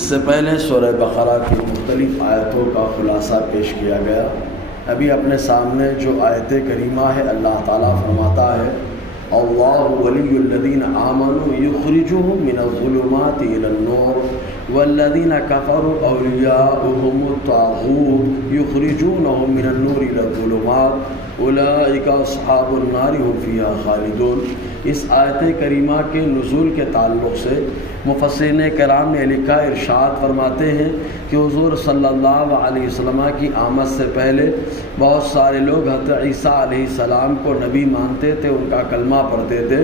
اس سے پہلے سورہ بقرہ کی مختلف آیتوں کا خلاصہ پیش کیا گیا۔ ابھی اپنے سامنے جو آیت کریمہ ہے، اللہ تعالیٰ فرماتا ہے اللہ ولی الذین آمنوا یخرجهم من الظلمات الی النور والذین کفروا اولیاؤهم الطاغوت یخرجونهم من النور الی الظلمات اولئک اصحاب النار هم فیہا خالدون۔ اس آیت کریمہ کے نزول کے تعلق سے مفسرین کرام نے لکھا، ارشاد فرماتے ہیں کہ حضور صلی اللہ علیہ وسلم کی آمد سے پہلے بہت سارے لوگ حضرت عیسیٰ علیہ السلام کو نبی مانتے تھے، ان کا کلمہ پڑھتے تھے،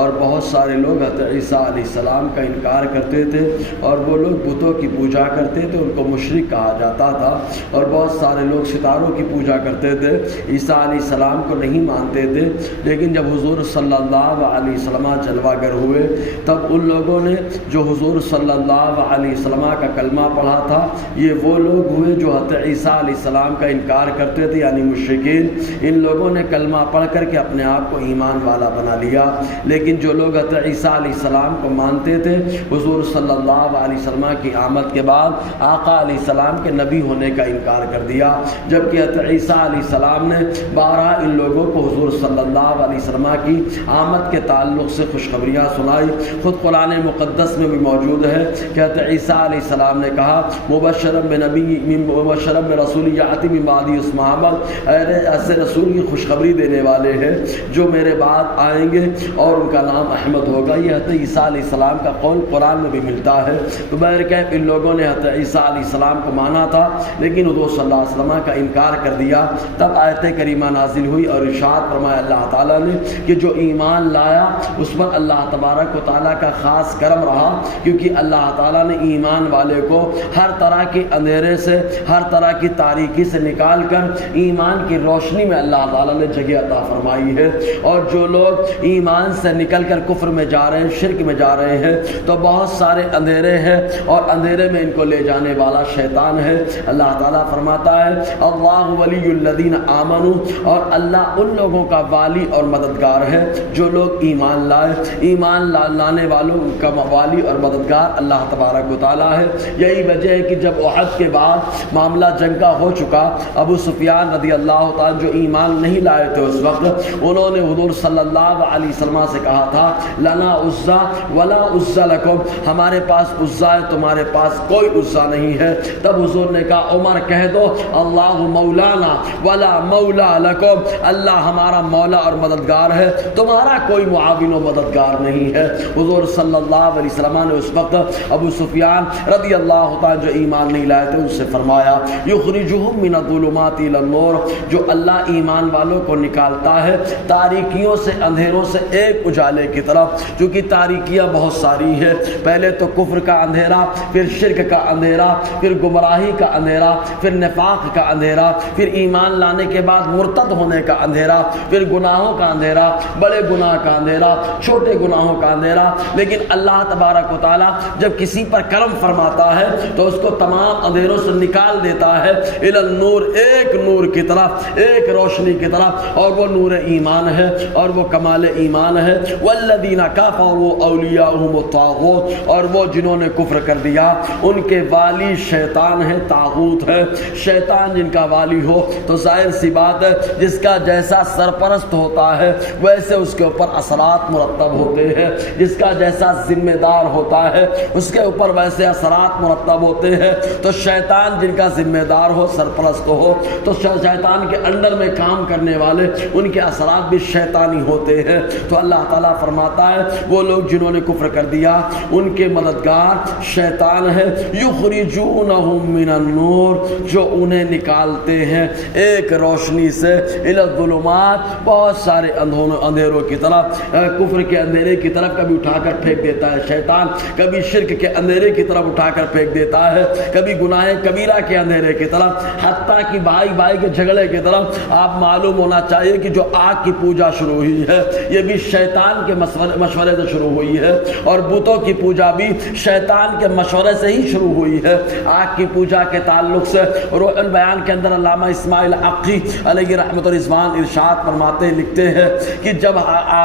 اور بہت سارے لوگ حضرت عیسیٰ علیہ السلام کا انکار کرتے تھے، اور وہ لوگ بتوں کی پوجا کرتے تھے، ان کو مشرک کہا جاتا تھا، اور بہت سارے لوگ ستاروں کی پوجا کرتے تھے، عیسیٰ علیہ السلام کو نہیں مانتے تھے۔ لیکن جب حضور صلی اللہ علیہ وسلم جلوہ گر ہوئے، تب ان لوگوں نے جو حضور صلی اللہ علیہ وسلم کا کلمہ پڑھا تھا، یہ وہ لوگ ہوئے جو حضرت عیسیٰ علیہ السلام کا انکار کرتے تھے، یعنی مشرکین۔ ان لوگوں نے کلمہ پڑھ کر کے اپنے آپ کو ایمان والا بنا لیا۔ لیکن جو لوگ حضرت عیسیٰ علیہ السلام کو مانتے تھے، حضور صلی اللہ علیہ وسلم کی آمد کے بعد آقا علیہ السلام کے نبی ہونے کا انکار کر دیا، جبکہ حضرت عیسیٰ علیہ السلام نے بارہا ان لوگوں کو حضور صلی اللہ علیہ وسلم کی آمد کے تعلق سے خوشخبریاں سنائی۔ خود قرآن مقدس میں بھی موجود ہے کہ حضرت عیسیٰ علیہ السلام نے کہا مبشرا برسول یأتی من بعدی اسمہ احمد، ایسے رسول کی خوشخبری دینے والے ہیں جو میرے بعد آئیں گے اور ان کا نام احمد ہوگا۔ یہ حضرت عیسیٰ علیہ السلام کا قول قرآن میں بھی ملتا ہے۔ تو بہرکیف ان لوگوں نے حضرت عیسیٰ علیہ السلام کو مانا تھا، لیکن حضور صلی اللہ علیہ وسلم کا انکار کر دیا۔ تب آیت کریمہ نازل ہوئی اور ارشاد فرمایا اللہ تعالیٰ نے کہ جو ایمان لایا اس پر اللہ تبارک و تعالیٰ کا خاص کرم رہا، کیونکہ اللہ تعالیٰ نے ایمان والے کو ہر طرح کے اندھیرے سے، ہر طرح کی تاریکی سے نکال کر ایمان کی روشنی میں اللہ تعالیٰ نے جگہ عطا فرمائی ہے۔ اور جو لوگ ایمان سے نکل کر کفر میں جا رہے ہیں، شرک میں جا رہے ہیں، تو بہت سارے اندھیرے ہیں اور اندھیرے میں ان کو لے جانے والا شیطان ہے۔ اللہ تعالیٰ فرماتا ہے اللہ ولی الذین آمنوا، اور اللہ ان لوگوں کا والی اور مددگار ہے جو لوگ ایمان لائے۔ ایمان لانے والوں کا والی اور مددگار اللہ تبارک و تعالیٰ ہے۔ یہی وجہ ہے کہ جب احد کے بعد معاملہ جنگ کا ہو چکا، ابو سفیان رضی اللہ تعالیٰ جو ایمان نہیں لائے تھے اس وقت، انہوں نے حضور صلی اللہ علیہ وسلم سے کہا تھا لنا عزا ولا عزا لکم، ہمارے پاس عزا ہے، تمہارے پاس کوئی عزا نہیں ہے۔ تب حضور نے کہا عمر کہہ دو اللہ مولانا ولا مولا لکم، اللہ ہمارا مولا اور مددگار ہے، تمہارا کوئی معاون و مددگار نہیں ہے۔ حضور صلی اللہ علیہ وسلم نے اس وقت ابو سفیان رضی اللہ تعالیٰ جو ایمان نہیں لائے تھے ان سے فرمایا یخرجہم من الظلمات الی النور، جو اللہ ایمان والوں کو نکالتا ہے تاریکیوں سے، اندھیروں سے ایک اجالے کی طرف، کیونکہ تاریکیاں بہت ساری ہے۔ پہلے تو کفر کا اندھیرا، پھر شرک کا اندھیرا، پھر گمراہی کا اندھیرا، پھر نفاق کا اندھیرا، پھر ایمان لانے کے بعد مرتد ہونے کا اندھیرا، پھر گناہوں کا اندھیرا، بڑے گناہ کا اندھیرا، چھوٹے گناہوں کا اندھیرا۔ لیکن اللہ تبارک و تعالیٰ جب کسی پر کرم فرماتا ہے تو اس کو تمام اندھیروں سے نکال دیتا ہے الی النور، ایک نور کی طرف، ایک روشنی کی طرف، اور وہ نور ایمان ہے اور وہ کمال ایمان ہے۔ والذین کفروا اولیاؤہم الطاغوت، اور وہ جنہوں نے کفر کر دیا ان کے والی شیطان ہے، طاغوت ہے۔ شیطان جن کا والی ہو تو ظاہر سی بات ہے جس کا جیسا سرپرست ہوتا ہے ویسے اس کے اوپر اثرات مرتب ہوتے ہیں، جس کا جیسا ذمہ دار ہوتا ہے اس کے اوپر ویسے اثرات مرتب ہوتے ہیں۔ تو شیطان جن کا ذمہ دار ہو، سرپرست ہو، تو شیطان کے انڈر میں کام کرنے والے ان کے اثرات بھی شیطانی ہوتے ہیں۔ تو اللہ تعالیٰ فرماتا ہے وہ لوگ جنہوں نے کفر کر دیا ان کے مددگار شیطان ہے، یخرجونہم من النور، جو انہیں نکالتے ہیں ایک روشنی سے الی الظلمات، بہت سارے اندھیروں کی طرف، کفر کے اندھیرے کی طرف کبھی اٹھا کر پھینک دیتا ہے شیطان، کبھی شرک کے اندھیرے کی طرف اٹھا کر پھینک دیتا ہے، کبھی گناہ کبیرہ کے اندھیرے کی طرف، حتیٰ کہ بھائی بھائی کے جھگڑے کی طرف۔ آپ معلوم ہونا چاہیے کہ جو آگ کی پوجا شروع ہوئی ہے یہ بھی شیطان کے مشورے سے شروع ہوئی ہے، اور بتوں کی پوجا بھی شیطان کے مشورے سے ہی شروع ہوئی ہے۔ آگ کی پوجا کے تعلق سے روح البیان کے اندر علامہ اسماعیل حقی علیہ رحمۃ الرضوان ارشاد فرماتے ہیں، لکھتے ہیں کہ جب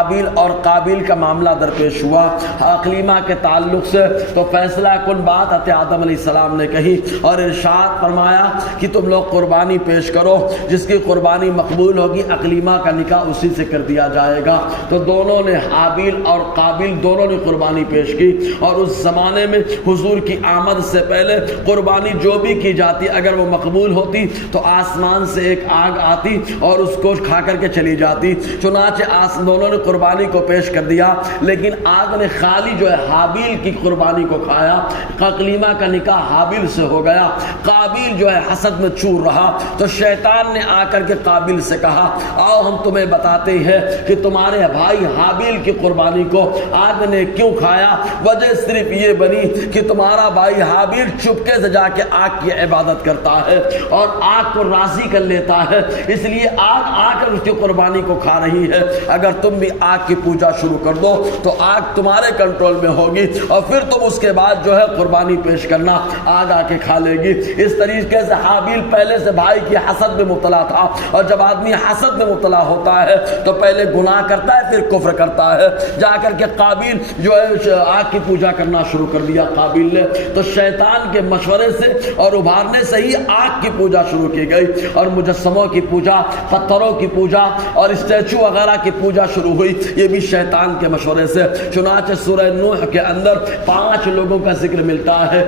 حابیل اور قابیل کا معاملہ درپیش ہوا اقلیمہ کے تعلق سے، تو فیصلہ کن بات حضرت آدم علیہ السلام نے کہی اور ارشاد فرمایا کہ تم لوگ قربانی پیش کرو، جس کی قربانی مقبول ہوگی اقلیمہ کا نکاح اسی سے کر دیا جائے گا۔ تو دونوں نے، حابیل اور قابیل دونوں نے قربانی پیش کی، اور اس زمانے میں حضور کی آمد سے پہلے قربانی جو بھی کی جاتی اگر وہ مقبول ہوتی تو آسمان سے ایک آگ آتی اور اس کو کھا کر کے چلی جاتی۔ چنانچہ دونوں نے قربانی کو پیش کر دیا، لیکن آگ نے خالی جو ہے حابیل کی قربانی کو کھایا۔ اقلیمہ کا نکاح حابیل سے ہو گیا، قابیل جو ہے حسد میں چور رہا، تو شیطان نے آ کر کے قابیل سے کہا آؤ ہم تمہیں بتاتے ہیں کہ تمہارے بھائی حابیل کی قربانی کو آگ نے کیوں کھایا۔ وجہ صرف یہ بنی کہ تمہارا بھائی حابیل چپکے سے جا کے آگ کی عبادت کرتا ہے اور آگ کو راضی کر لیتا ہے، اس لیے آگ آ کر اس کی قربانی کو کھا رہی ہے۔ اگر تم بھی آگ کی پوجا شروع کر دو تو آگ تمہارے کنٹرول میں ہوگی اور پھر تم اس کے بعد جو ہے قربانی پیش کرنا، آگ آ کے کھا لے گی۔ اس طریقے سے حابیل پہلے سے بھائی کی حسد میں مبتلا تھا، اور جب آدمی حسد میں مبتلا ہوتا ہے تو پہلے گناہ کرتا ہے پھر کفر کرتا ہے۔ جا کر کے قابیل جو ہے آگ کی پوجا کرنا شروع کر دیا قابیل نے، تو شیطان کے مشورے سے اور ابھارنے سے ہی آگ کی پوجا شروع کی گئی، اور مجسموں کی پوجا، پتھروں کی پوجا اور اسٹیچو وغیرہ کی پوجا شروع ہوئی، یہ بھی شیطان کے مشورے سے۔ چنانچہ سورہ نوح کے اندر 5 لوگوں کا ذکر ملتا ہے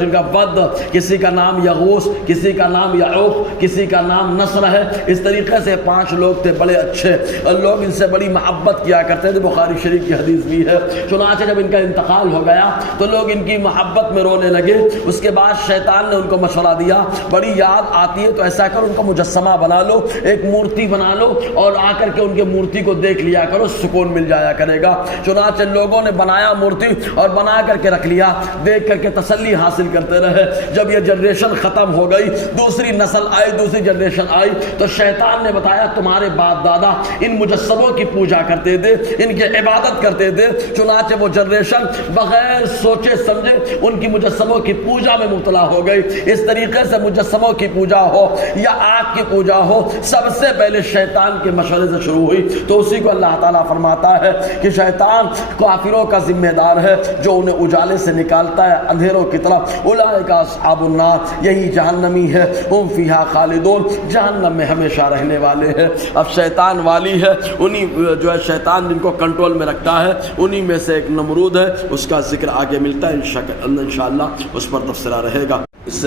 جن کا ود، کسی کا نام یغوث، کسی کا نام یعوق، کسی کا نام نصر ہے۔ اس طریقے سے 5 لوگ تھے بڑے اچھے، اور لوگ ان سے بڑی محبت کیا کرتے تھے، بخاری شریف کی حدیث بھی ہے۔ چنانچہ جب ان کا انتقال ہو گیا تو لوگ ان کی محبت میں رونے لگے۔ اس کے بعد شیطان نے ان کو مشورہ دیا بڑی یاد آتی ہے تو ایسا کرو ان کا مجسمہ بنا لو، ایک مورتی بنا لو اور آ کر کے ان کے مورتی کو دیکھ لیا کرو، سکون مل جایا کرے گا۔ چنانچہ لوگوں نے بنایا مورتی اور بنا کر کے رکھ لیا، دیکھ کر کے تسلی حاصل کرتے رہے۔ جب یہ جنریشن ختم ہو گئی، دوسری نسل آئی، دوسری جنریشن آئی، تو شیطان نے بتایا تمہارے باپ دادا ان مجسموں کی پوجا کرتے تھے، ان کی عبادت کرتے تھے۔ چنانچہ وہ جنریشن بغیر سوچے سمجھے ان کی مجسموں کی پوجا میں مبتلا ہو گئی۔ اس طریقے سے مجسموں کی پوجا ہو یا آگ کی پوجا ہو، سب سے پہلے شیطان کے مشورے سے شروع ہوئی۔ تو اسی کو اللہ تعالیٰ فرماتا ہے کہ شیطان کافروں کا ذمہ دار ہے جو انہیں اجالے سے نکالتا ہے اندھیروں کی طرف۔ اولئک اصحاب النار، یہی جہنمی ہے، ہم فیہا خالدون، جہنم میں ہمیشہ رہنے والے ہیں۔ اب شیطان والی ہے، انہی جو ہے شیطان جن کو کنٹرول میں رکھتا ہے انہی میں سے ایک نمرود ہے، اس کا ذکر آگے ملتا ہے انشاءاللہ، اس پر تبصرہ رہے گا۔